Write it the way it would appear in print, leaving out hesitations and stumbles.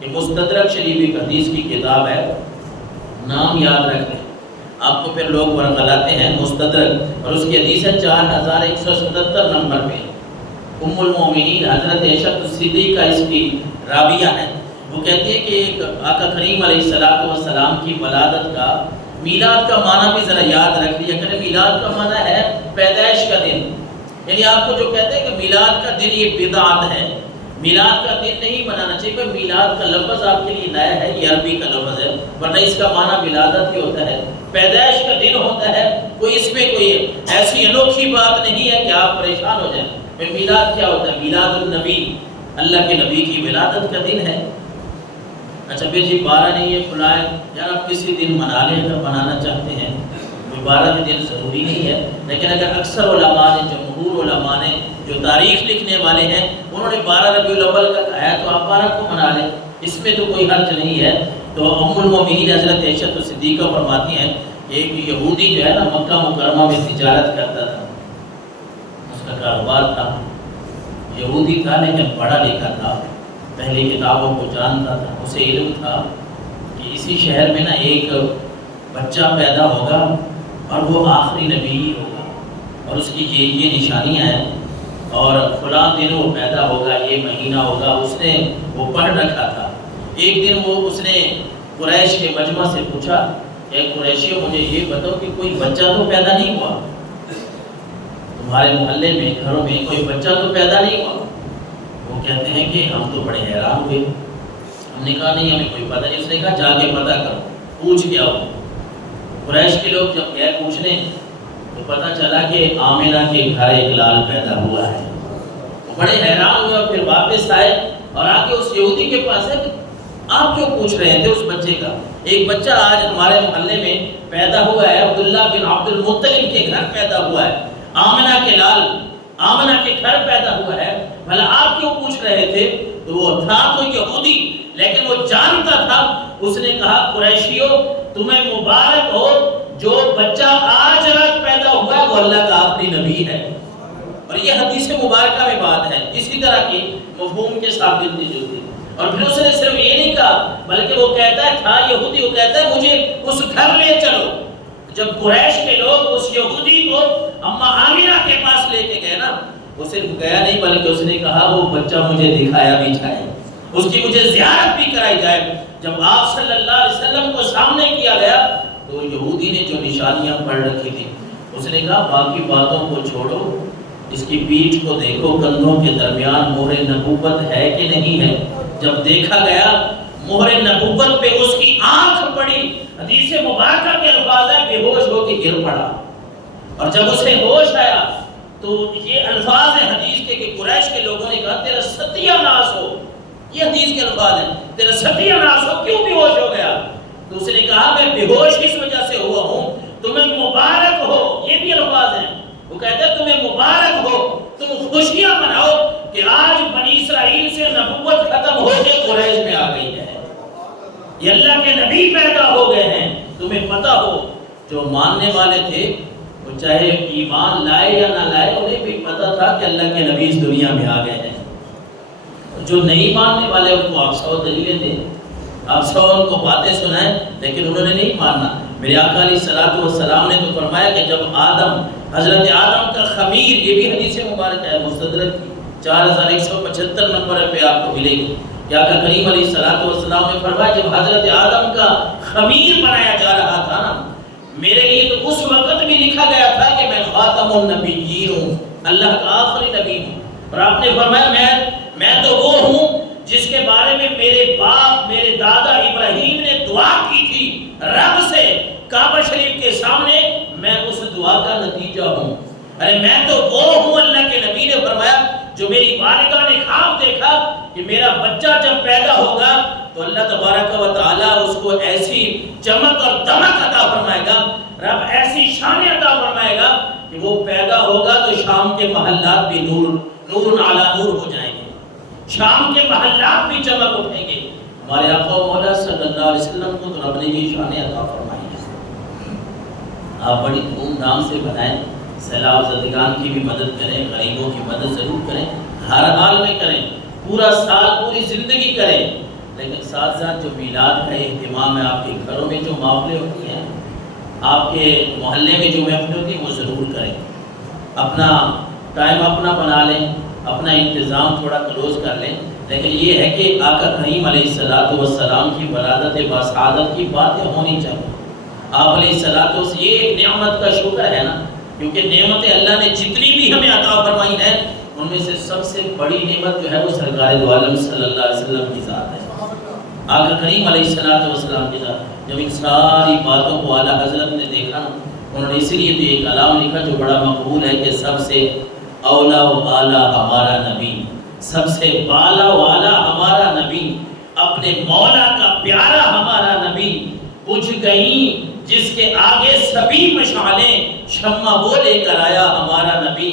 کہ مستدرک شریف ایک حدیث کی کتاب ہے، نام یاد رکھ لیں، آپ کو پھر لوگ ورغلاتے ہیں مستدرک، اور اس کی حدیث ہے 4177 نمبر پہ۔ ام المومنین حضرت عائشہ صدیقہ اس کی راویہ ہے، وہ کہتی ہے کہ ایک آقا کریم علیہ السلام کی ولادت کا میلاد کا معنی بھی ذرا یاد رکھ لیا کریں۔ میلاد کا معنی ہے پیدائش کا دن، یعنی آپ کو جو کہتے ہیں کہ میلاد کا دن یہ بدعت ہے، میلاد کا دن نہیں منانا چاہیے، پر میلاد کا لفظ آپ کے لیے نیا ہے، یہ عربی کا لفظ ہے، ورنہ اس کا معنی ولادت ہی ہوتا ہے، پیدائش کا دن ہوتا ہے، کوئی اس میں کوئی ایسی انوکھی بات نہیں ہے کہ آپ پریشان ہو جائیں۔ پھر میلاد کیا ہوتا ہے؟ میلاد النبی، اللہ کے نبی کی ولادت کا دن ہے۔ اچھا پھر جی 12 نہیں ہے فلاں، یار آپ کسی دن منا لیں اگر منانا چاہتے ہیں، 12 کے دن ضروری نہیں ہے، لیکن اگر اکثر علماء نے، جمہور علماء نے جو تاریخ لکھنے والے ہیں انہوں نے 12 ربیع الاول کا کہا ہے تو آپ 12 کو منا لیں، اس میں تو کوئی حرج نہیں ہے۔ تو ام المومنین حضرت عائشہ صدیقہ فرماتی ہیں ایک یہودی جو ہے نا مکہ مکرمہ میں تجارت کرتا تھا، اس کا کاروبار تھا، یہودی تھا لیکن پڑھا لکھا تھا، پہلی کتابوں کو جانتا تھا، اسے علم تھا کہ اسی شہر میں نا ایک بچہ پیدا ہوگا اور وہ آخری نبی ہی ہوگا، اور اس کی یہ نشانیاں ہیں، اور فلاں دن وہ پیدا ہوگا، یہ مہینہ ہوگا، اس نے وہ پڑھ رکھا تھا۔ ایک دن اس نے قریش کے مجمع سے پوچھا کہ قریشیوں مجھے یہ بتاؤ کہ کوئی بچہ تو پیدا نہیں ہوا تمہارے محلے میں، گھروں میں کوئی بچہ تو پیدا نہیں ہوا؟ وہ کہتے ہیں کہ ہم تو بڑے حیران ہوئے، ہم نے کہا نہیں ہمیں کوئی پتہ نہیں۔ اس نے کہا جا کے پتہ کرو، پوچھ کے آؤ۔ قریش کے لوگ جب گئے پوچھنے تو پتہ چلا کہ آمنہ کے گھر ایک لال پیدا ہوا ہے، وہ بڑے حیران ہوئے، اور پھر واپس آئے اور آ کے اس یہودی کے پاس ہے کہ آپ کیوں پوچھ رہے تھے اس بچے کا؟ ایک بچہ آج ہمارے محلے میں پیدا ہوا ہے، عبداللہ بن عبد المطلب کے گھر پیدا ہوا ہے، آمنہ کے لال آمنہ کے گھر پیدا ہوا ہے، بھلا آپ کیوں پوچھ رہے تھے؟ تو وہ تھا تو یہودی لیکن وہ جانتا تھا۔ اس نے کہا قریشیوں تمہیں مبارک ہو، جو بچہ آج رات پیدا ہوا ہے وہ اللہ کا آخری نبی ہے، اور یہ حدیث مبارکہ میں بات ہے، اسی طرح کی مفہوم کے ساتھ ملتی جلتی۔ اور پھر اس نے صرف یہ نہیں کہا بلکہ وہ کہتا ہے تھا یہودی، وہ کہتا ہے مجھے اس گھر لے چلو۔ جب قریش کے لوگ اس یہودی کو اما آمنہ کے پاس لے کے گئے نا، وہ صرف گیا نہیں بلکہ اس نے کہا وہ بچہ مجھے دکھایا بھی جائے، اس کی مجھے زیارت بھی کرائی جائے۔ جب آپ صلی اللہ علیہ وسلم کو سامنے کیا گیا تو یہودی نے جو نشانیاں پڑھ رکھی تھی اس نے کہا باقی باتوں کو چھوڑو، اس کی پیٹھ کو دیکھو، کندھوں کے درمیان مہر نبوت ہے کہ نہیں ہے۔ جب دیکھا گیا مہر نبوت پہ اس کی آنکھ پڑی، حدیث مبارکہ کے الفاظ ہے بے ہوش ہو کے گر پڑا، اور جب اسے ہوش آیا تو یہ الفاظ ہیں حدیث کے کہ قریش کے لوگوں نے کہا تیرا ستیہ ناس ہو، یہ حدیث کے الفاظ ہیں، تیرا ستیہ ناس ہو، کیوں بے ہوش ہو گیا؟ تو اس نے کہا میں بے ہوش اس وجہ سے ہوا ہوں، تمہیں مبارک ہو، یہ بھی الفاظ ہیں۔ وہ کہتا ہے تمہیں مبارک ہو، تم خوشیاں مناؤ کہ آج بنی اسرائیل سے نبوت ختم ہو کے قریش میں آ گئی ہے، یہ اللہ کے نبی پیدا ہو گئے ہیں۔ تمہیں پتہ ہو جو ماننے والے تھے وہ چاہے ایمان لائے یا نہ لائے انہیں بھی پتہ تھا کہ اللہ کے نبی اس دنیا میں آ گئے ہیں۔ جو نہیں ماننے والے ان کو آپ سو دلیلیں دیں، آپ سو ان کو باتیں سنائیں، لیکن انہوں نے نہیں ماننا۔ میرے آقا علیہ السلام نے تو فرمایا کہ جب حضرت آدم کا خمیر، یہ بھی حدیث مبارک ہے مستدرک کی 4175 نمبر پہ آپ کو ملے گی کہ آقا کریم علیہ السلام نے فرمایا جب حضرت آدم کا خمیر بنایا جا رہا تھا نا، میرے لیے تو اس وقت بھی لکھا گیا تھا کہ میں خاتم النبیین ہوں، اللہ کا آخری نبی ہوں، اور آپ نے فرمایا میں تو وہ ہوں جس کے بارے میں میرے باپ میرے دادا ابراہیم نے دعا کی تھی رب سے کعبہ شریف کے سامنے، میں اس دعا کا نتیجہ ہوں۔ ارے میں تو وہ ہوں، اللہ کے نبی نے فرمایا جو میری والدہ نے خواب دیکھا کہ میرا بچہ جب پیدا ہوگا تو اللہ تبارک و تعالیٰ اس کو ایسی چمک اور دمک عطا فرمائے گا، رب ایسی شان عطا فرمائے گا کہ وہ پیدا ہوگا تو شام کے محلات بھی نور علی نور ہو جائیں گے، شام کے محلات بھی چمک اٹھیں گے۔ ہمارے آقا و مولا صلی اللہ علیہ وسلم کو تو رب نے یہ شان عطا فرمائی ہے۔ آپ بڑی دھوم دھام سے بنائیں، سیلاب زدگان کی بھی مدد کریں، غریبوں کی مدد ضرور کریں، ہر حال میں کریں، پورا سال پوری زندگی کریں، لیکن ساتھ ساتھ جو میلاد کا اہتمام ہے، آپ کے گھروں میں جو محفلیں ہوتی ہیں، آپ کے محلے میں جو محفلیں ہوتی ہیں، وہ ضرور کریں. اپنا ٹائم اپنا بنا لیں، اپنا انتظام تھوڑا کلوز کر لیں. لیکن یہ ہے کہ آقا کریم علیہ الصلوۃ والسلام کی ولادت باسعادت کی باتیں ہونی چاہیے. آپ علیہ الصلوۃ والسلام، یہ ایک نعمت کا شکر ہے نا، کیونکہ نعمتیں اللہ نے جتنی بھی ہمیں عطا فرمائی ہیں، ان میں سے سب سے بڑی نعمت جو ہے وہ سرکار دو عالم صلی اللہ علیہ وسلم کی ذات ہے. آقا کریم علیہ الصلوۃ والسلام کی ذات. جب ان ساری باتوں کو اعلیٰ حضرت نے دیکھا نا، انہوں نے اس لیے تو ایک کلام لکھا جو بڑا مقبول ہے کہ سب سے اولا و اعلیٰ ہمارا نبی، سب سے بالا و اعلیٰ ہمارا نبی، اپنے مولا کا پیارا ہمارا نبی. بجھ گئیں جس کے آگے سبھی مشعلیں، شمع وہ لے کر آیا ہمارا نبی.